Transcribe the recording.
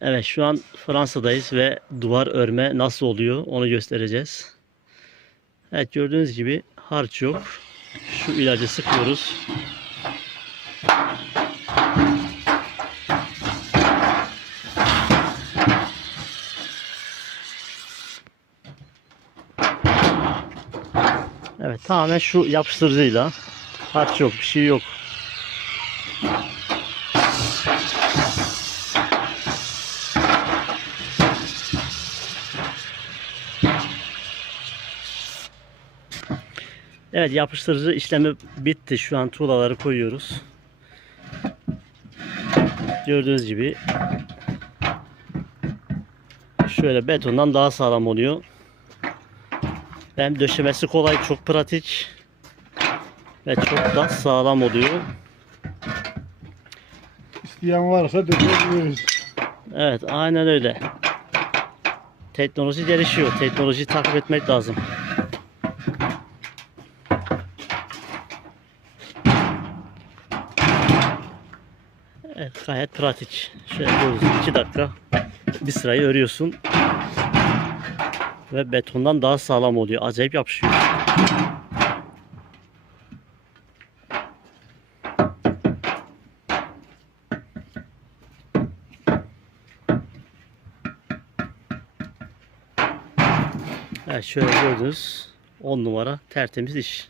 Evet şu an Fransa'dayız ve duvar örme nasıl oluyor onu göstereceğiz. Evet gördüğünüz gibi harç yok. Şu ilacı sıkıyoruz. Evet tamamen şu yapıştırıcıyla harç yok bir şey yok. Evet yapıştırıcı işlemi bitti. Şu an tuğlaları koyuyoruz. Gördüğünüz gibi şöyle betondan daha sağlam oluyor. Hem döşemesi kolay, çok pratik ve çok da sağlam oluyor. İsteyen varsa dökebiliriz. Evet, aynen öyle. Teknoloji gelişiyor. Teknolojiyi takip etmek lazım. Evet, gayet pratik. Şöyle görüyorsun, 2 dakika bir sırayı örüyorsun. Ve betondan daha sağlam oluyor. Acayip yapışıyor. Evet şöyle gördünüz. 10 numara tertemiz iş.